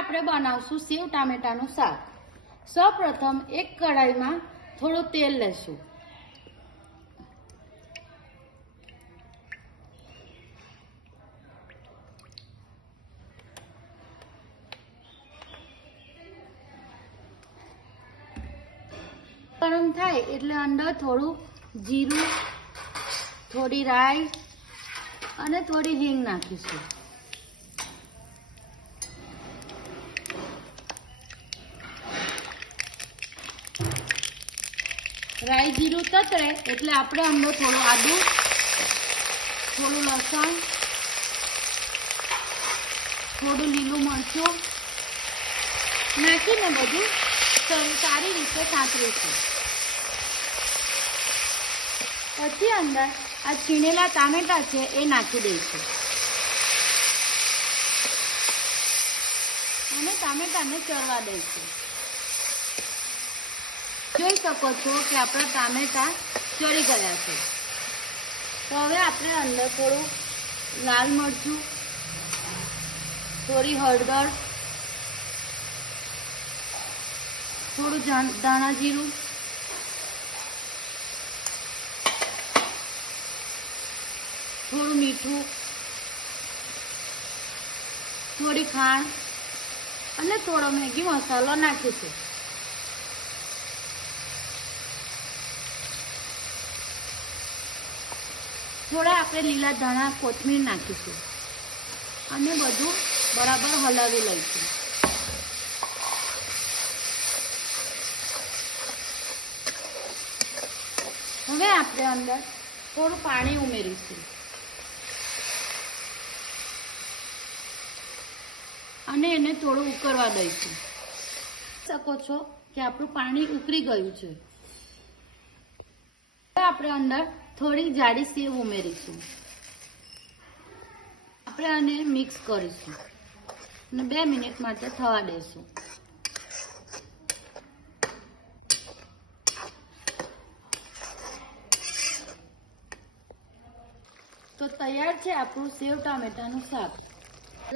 આપણે બનાવશું સેવ ટામેટાનું શાક। સૌપ્રથમ એક કઢાઈમાં થોડું તેલ લેશું। ગરમ થાય એટલે અંદર થોડું જીરું, થોડી રાઈ અને થોડી હિંગ નાખીશું। રાઈ જીરું તતરે એટલે આપણે અંદર થોડું આદુ, થોડું લસણ, થોડું લીલું મરચું નાખીને બધું સારી રીતે સાંતરીશું। પછી અંદર આ છીણેલા ટામેટા છે એ નાખી દઈશું અને ટામેટાને ચડવા દઈશું। જોઈ શકો છો કે આપણા ટામેટા ચડી ગયા છે। તો હવે આપણે અંદર થોડું લાલ મરચું, થોડી હળદર, થોડું ધાણા જીરું, થોડું મીઠું, થોડી ખાંડ અને થોડો મેગી મસાલો નાખીશું। થોડા આપણે લીલા ધાણા, કોથમીર નાખીશું અને બધું બરાબર હલાવી લઈશું। હવે આપણે અંદર થોડું પાણી ઉમેરીશું અને એને થોડું ઉકળવા દઈશું। શકો છો કે આપણું પાણી ઉકળી ગયું છે। હવે આપણે અંદર થોડી જાડી સેવ ઉમેરીશું। આપણે આને મિક્સ કરીશું અને 2 મિનિટ માટે થવા દઈશું। તો તૈયાર છે આપણું સેવ ટામેટાનું શાક।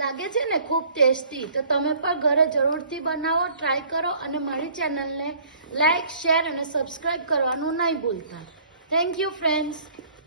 લાગે છે ને ખૂબ ટેસ્ટી। તો તમે પણ ઘરે જરૂરથી બનાવો, ટ્રાય કરો અને મારી ચેનલને લાઈક, શેર અને સબસ્ક્રાઇબ કરવાનું નહીં ભૂલતા। Thank you friends.